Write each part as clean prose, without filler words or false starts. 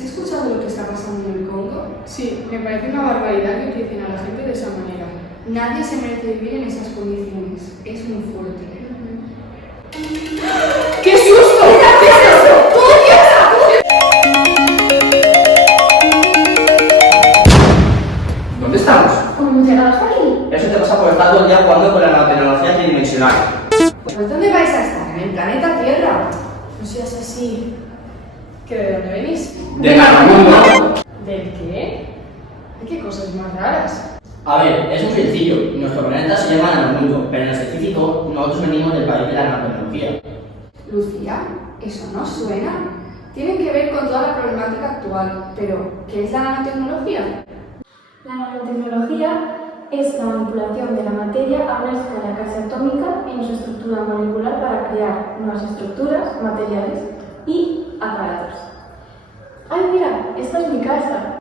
¿Has escuchado lo que está pasando en el Congo? Sí, me parece una barbaridad que utilicen a la gente de esa manera. Nadie se merece vivir en esas condiciones. Es muy fuerte. ¡Qué susto! ¿Qué es eso? ¿Dónde estamos? ¿Cómo hemos llegado hasta aquí? Eso te pasa por estar todo el día jugando con la nanotecnología tridimensional. Pues ¿dónde vais a estar? En el planeta Tierra. No seas así. ¿Que de dónde venís? ¡De Nanomundo! ¿Del qué? Ay, qué cosas más raras. A ver, es muy sencillo. Nuestro planeta se llama Nanomundo, pero en específico nosotros venimos del país de la nanotecnología. Lucía, eso no suena. Tiene que ver con toda la problemática actual. Pero, ¿qué es la nanotecnología? La nanotecnología es la manipulación de la materia a una escala casi atómica en su estructura molecular para crear nuevas estructuras, materiales y aparatos. ¡Ay, mira! Esta es mi casa.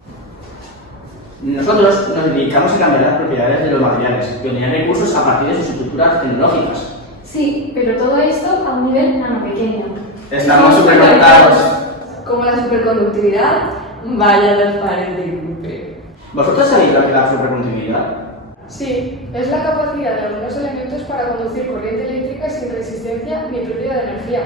Nosotros nos dedicamos a cambiar las propiedades de los materiales y obtener recursos a partir de sus estructuras tecnológicas. Sí, pero todo esto a un nivel nanopequeño. Estamos superconectados. Como la superconductividad. Vaya transparente grupe. ¿Vosotros sabéis lo que es la superconductividad? Sí, es la capacidad de algunos elementos para conducir corriente eléctrica sin resistencia ni pérdida de energía.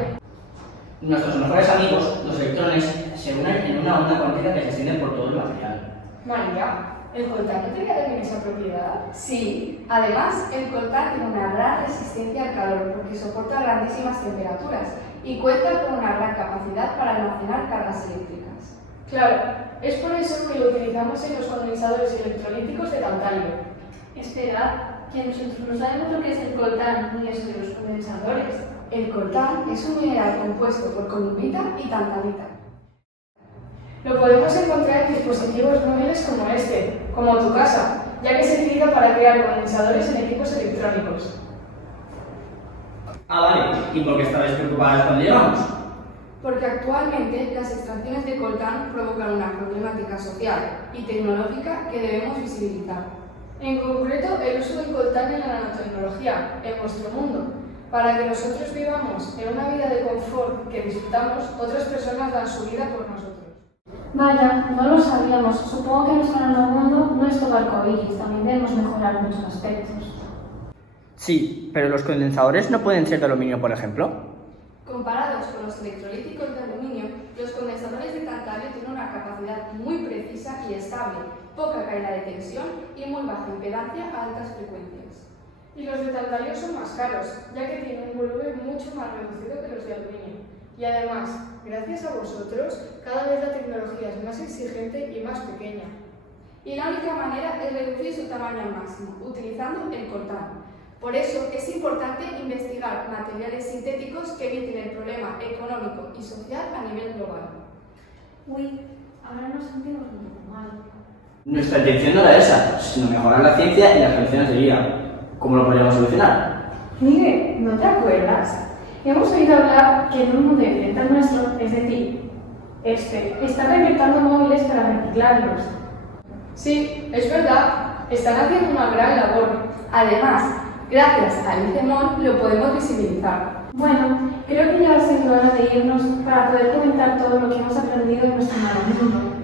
Nuestros mejores amigos, los electrones, se unen en una onda cuántica que se extiende por todo el material. María, ¿el coltán no tenía también esa propiedad? Sí, además el coltán tiene una gran resistencia al calor porque soporta grandísimas temperaturas y cuenta con una gran capacidad para almacenar cargas eléctricas. Claro, es por eso que lo utilizamos en los condensadores electrolíticos de tantalio. Espera, que nosotros no sabemos lo que es el coltán ni eso de los condensadores. El coltán es un mineral compuesto por columita y tantalita. Lo podemos encontrar en dispositivos móviles como este, como tu casa, ya que se utiliza para crear condensadores en equipos electrónicos. Ah, vale. ¿Y por qué estabais preocupadas cuando llegamos? Porque actualmente las extracciones de coltán provocan una problemática social y tecnológica que debemos visibilizar. En concreto, el uso del coltán en la nanotecnología, en nuestro mundo. Para que nosotros vivamos en una vida de confort que disfrutamos, otras personas dan su vida por nosotros. Vaya, no lo sabíamos. Supongo que nuestro nanomundo no es todo arcoíris, también debemos mejorar muchos aspectos. Sí, pero los condensadores no pueden ser de aluminio, por ejemplo. Comparados con los electrolíticos de aluminio, los condensadores de tantalio tienen una capacidad muy precisa y estable, poca caída de tensión y muy baja impedancia a altas frecuencias. Y los de tantalio son más caros, ya que tienen un volumen mucho más reducido que los de aluminio. Y además, gracias a vosotros, cada vez la tecnología es más exigente y más pequeña. Y la única manera es reducir su tamaño al máximo, utilizando el coltán. Por eso es importante investigar materiales sintéticos que eviten el problema económico y social a nivel global. Uy, ahora nos sentimos un poco mal. Nuestra intención no era esa, sino mejorar la ciencia y las condiciones de vida. ¿Cómo lo podríamos solucionar? Miguel, ¿no te acuerdas? Hemos oído hablar que en un mundo diferente al nuestro, es decir, está reinventando móviles para reciclarlos. Sí, es verdad, están haciendo una gran labor. Además, gracias al ICEMON lo podemos visibilizar. Bueno, creo que ya va siendo hora de irnos para poder comentar todo lo que hemos aprendido en nuestro nanomundo.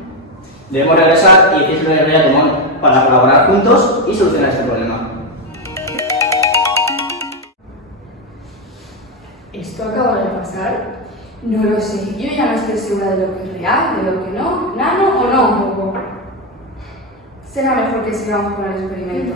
Debemos regresar y decirle de Rey a Timón para colaborar juntos y solucionar este problema. ¿Esto acaba de pasar? No lo sé, yo ya no estoy segura de lo que es real, de lo que no, nano o no. Será mejor que sigamos con el experimento.